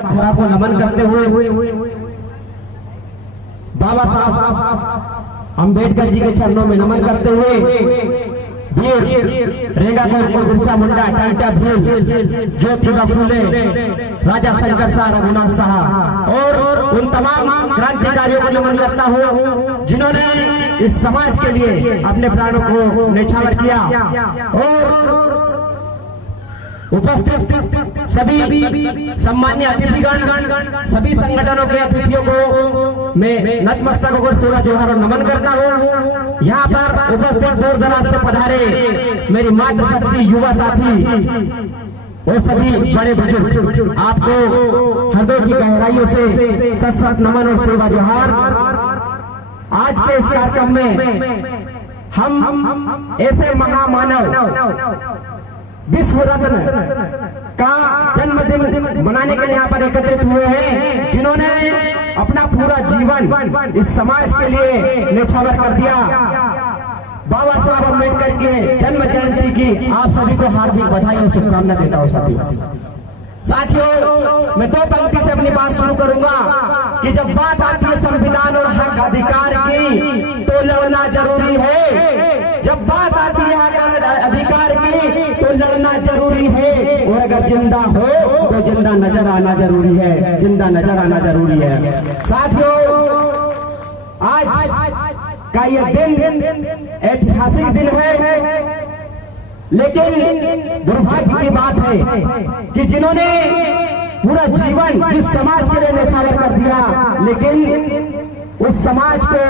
धरा को नमन करते हुए बाबा साहब अम्बेडकर जी के चरणों में नमन करते हुए वीर रेंगापुर को बिरसा मुंडा, टांटा भील, ज्योतिबा फूले, राजा शंकर शाह, रघुनाथ साह और उन तमाम क्रांतिकारियों को नमन करता हूँ जिन्होंने इस समाज के लिए अपने प्राणों को न्यौछावर किया। और उपस्थित सभी सम्मान्य अतिथिगण, सभी संगठनों के अतिथियों को मैं नतमस्तक होकर सेवा जोहार और नमन करता हूँ। यहाँ पर उपस्थित दूर दराज से पधारे मेरी मातृशक्ति युवा साथी और सभी बड़े बुजुर्ग, आपको हृदय की गहराइयों से सत सत नमन और सेवा जोहार। आज के इस कार्यक्रम में हम ऐसे महामानव विश्व रत्न का जन्मदिन मनाने के लिए यहाँ पर एकत्रित हुए हैं, जिन्होंने अपना पूरा जीवन इस समाज के लिए न्यौछावर कर दिया। बाबा साहब अम्बेडकर के जन्म जयंती की आप सभी को हार्दिक बधाई और शुभकामना देता हूँ। साथियों, मैं दो पंक्ति से अपनी बात शुरू करूंगा कि जब बात आती है संविधान और हक अधिकार की तो लड़ना जरूरी है। जब बात आती है हक अधिकार की तो लड़ना जरूरी है, और अगर जिंदा हो तो जिंदा नजर आना जरूरी है, जिंदा नजर आना जरूरी है। साथियों, आज का ये दिन ऐतिहासिक दिन है, लेकिन दुर्भाग्य की बात है कि जिन्होंने पूरा जीवन इस समाज के लिए न्यौछावर कर दिया, लेकिन उस समाज को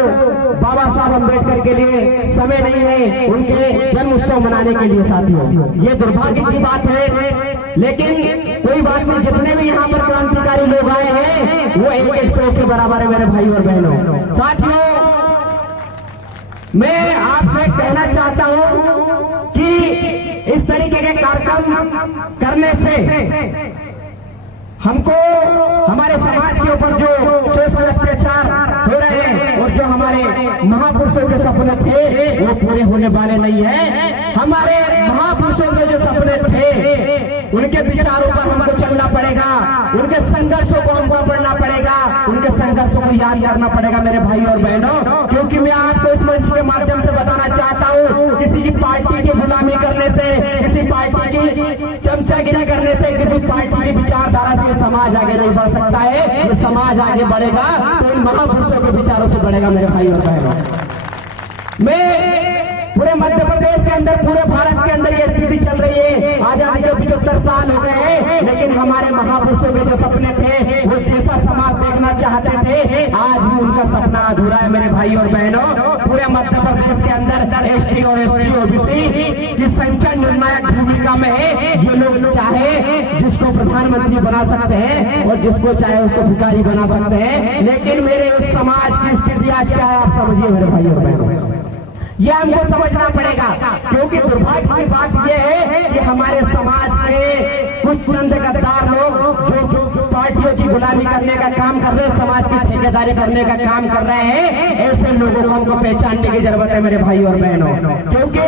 बाबा साहब अम्बेडकर के लिए समय नहीं है उनके जन्म उत्सव मनाने के लिए। साथियों, ये दुर्भाग्य की बात है, लेकिन कोई बात नहीं, जितने भी यहाँ पर क्रांतिकारी लोग आए हैं वो एक सौ के बराबर है मेरे भाई और बहनों। साथियों, मैं आपसे कहना चाहता हूँ कि इस तरीके के कार्यक्रम करने से हमको हमारे समाज के ऊपर जो शोषण अत्याचार हो रहे हैं और जो हमारे महापुरुषों के सपने थे वो पूरे होने वाले नहीं है। हमारे महापुरुषों के जो सपने थे उनके विचारों पर हमको चलना पड़ेगा, उनके संघर्षों को हमको पढ़ना पड़ेगा, उनके संघर्षों को याद करना पड़ेगा मेरे भाई और बहनों। क्योंकि मैं आपको इस मंच के माध्यम से बताना चाहता हूँ, किसी की पार्टी की गुलामी करने से, किसी पार्टी की चमचागिरी करने से, किसी पार्टी की विचारधारा से समाज आगे नहीं बढ़ सकता है। ये समाज आगे बढ़ेगा तो इन महापुरुषों के विचारों से बढ़ेगा मेरे भाई और बहनों। मैं पूरे मध्य प्रदेश के अंदर, पूरे भारत के अंदर ये स्थिति चल रही है। आजादी के 75 साल हो गए हैं, लेकिन हमारे महापुरुषों के जो सपने थे, वो जैसा समाज देखना चाहते थे, आज भी उनका सपना अधूरा है मेरे भाई और बहनों। पूरे मध्य प्रदेश के अंदर एसटी और एससी ओबीसी की संख्या निर्णायक भूमिका में है। ये लोग चाहे जिसको प्रधानमंत्री बना सकते हैं और जिसको चाहे उसको भिखारी बना सकते हैं, लेकिन मेरे उस समाज की स्थिति आज क्या है आप समझिए मेरे भाई और बहनों। यह हमको समझना पड़ेगा, क्योंकि दुर्भाग्य की बात यह है कि हमारे समाज के कुछ चंद गद्दार लोग जो पार्टियों की गुलामी करने का काम कर रहे हैं, समाज की ठेकेदारी करने का काम कर रहे हैं, ऐसे लोगों को हमको पहचानने की जरूरत है मेरे भाई और बहनों। क्योंकि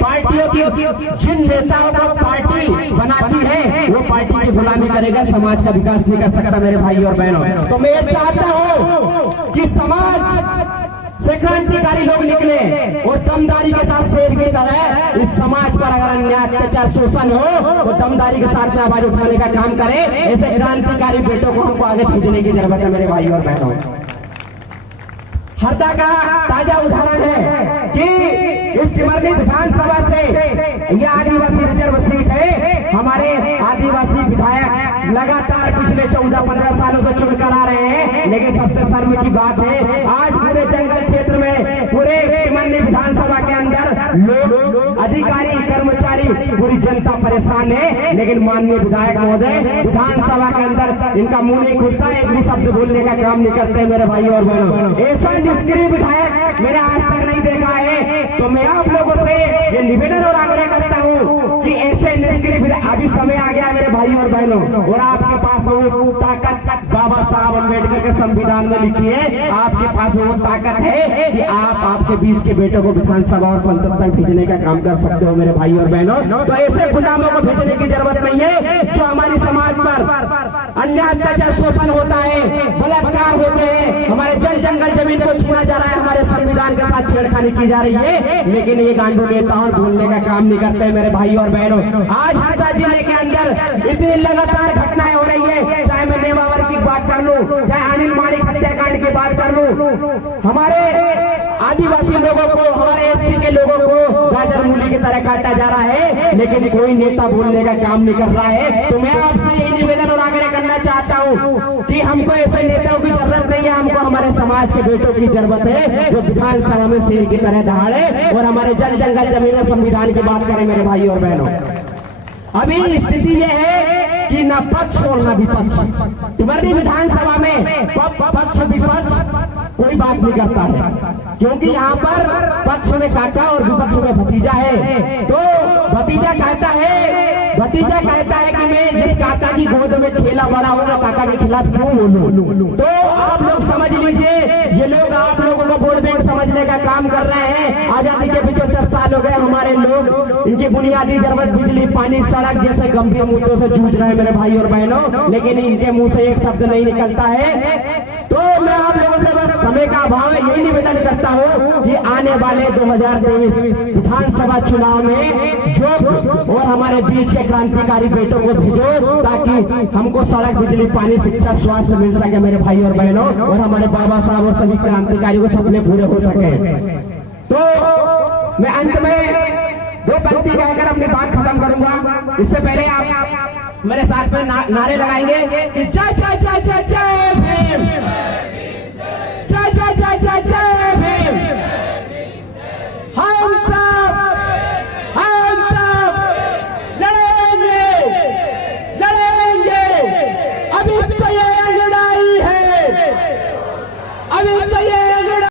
पार्टियों की जिन नेताओं को पार्टी बनाती है वो पार्टी की गुलामी करेगा, समाज का विकास नहीं कर सकता मेरे भाई और बहनों। तो मैं चाहता हूँ कि समाज से क्रांतिकारी लोग निकले और दमदारी के साथ शेर की तरह इस समाज पर अगर अन्याय अत्याचार शोषण हो तो दमदारी के साथ आवाज उठाने का काम करे। ऐसे क्रांतिकारी बेटों को हमको आगे भेजने की जरूरत है मेरे भाई और बहनों। हरदा का ताजा उदाहरण है कि इस टिमरनी विधानसभा से यह आदिवासी रिजर्व सीट है। हमारे आदिवासी विधायक लगातार पिछले 14-15 सालों से चुनकर आ रहे हैं, लेकिन सबसे शर्म की बात है आज पूरे जंगल क्षेत्र में, पूरे टिमरनी विधानसभा के अंदर लोग, अधिकारी, कर्मचारी, पूरी जनता परेशान है, लेकिन माननीय विधायक महोदय विधानसभा के अंदर इनका मुंह नहीं खुलता, एक भी शब्द बोलने का काम नहीं करते मेरे भाई और बहनों। ऐसा निष्क्रिय विधायक मैंने आज तक नहीं देखा है। तो मैं आप लोगों से ये निवेदन और आग्रह करता हूँ कि ऐसे निष्क्रिय विधायक, अभी समय आ गया मेरे भाई और बहनों, और आपके पास वो ताकत बाबा साहब अम्बेडकर करके संविधान में लिखी है। आपके पास वो ताकत है कि आप आपके बीच के बेटों को विधानसभा और संसद तक भेजने का काम कर सकते हो मेरे भाई और बहनों। तो ऐसे गुलामों को भेजने की जरूरत नहीं है जो हमारी समाज पर अन्याय अत्याचार शोषण होता है, बलात्कार होते हैं, हमारे जल जंगल जमीन को छीना जा रहा है, हमारे संविधान के साथ छेड़खानी की जा रही है। लेकिन ये गांडू नेता और बोलने का काम नहीं करते मेरे भाई और बहनों। आज हरदा जिले के अंदर इतनी लगातार घटनाएं हो रही है, चाहे मैं नेमावर की बात कर लूं, चाहे अनिल माणिक हत्याकांड की बात कर लूं, हमारे आदिवासी लोगों को, हमारे एससी के लोगों को गाजर मूली की तरह काटा जा रहा है, लेकिन कोई नेता बोलने का काम नहीं कर रहा है। तो मैं आपसे ये निवेदन और आग्रह करना चाहता हूँ कि हमको ऐसे नेताओं की जरूरत नहीं है, हमको हमारे समाज के बेटों की जरूरत है जो विधानसभा में शेर की तरह दहाड़े और हमारे जल जंगल जमीन संविधान की बात करें मेरे भाई और बहनों। अभी स्थिति यह है कि न पक्ष और न विपक्ष, तुम्हारी विधानसभा में पक्ष विपक्ष कोई बात नहीं करता है, क्योंकि यहाँ पर पक्ष में काका और विपक्ष में भतीजा है। तो भतीजा कहता है कि मैं जिस काका की गोद में खेला बड़ा होगा, काका के खिलाफ क्यों बोलूं। तो आप लोग समझ लीजिए, ये लोग आप लोगों को वोट बैंक समझने का काम कर रहे हैं। आजादी के 75 साल हो गए, हमारे लोग इनकी बुनियादी जरूरत बिजली पानी सड़क जैसे गंभीर मुद्दों से जूझ रहे हैं मेरे भाई और बहनों, लेकिन इनके मुंह से एक शब्द नहीं निकलता है। तो मैं आप लोगों से बस समय का अभाव है, यही निवेदन करता हूँ कि आने वाले 2023 विधानसभा चुनाव में जो और हमारे बीच के क्रांतिकारी बेटों को भेजो, ताकि हमको सड़क बिजली पानी शिक्षा स्वास्थ्य मिल सके मेरे भाई और बहनों, और हमारे बाबा साहब और सभी क्रांतिकारियों को सपने पूरे हो सके। तो मैं अंत में दो पंक्ति कहकर अपनी बात खत्म करूंगा। इससे पहले आप मेरे साथ में नारे लगाएंगे कि जय जय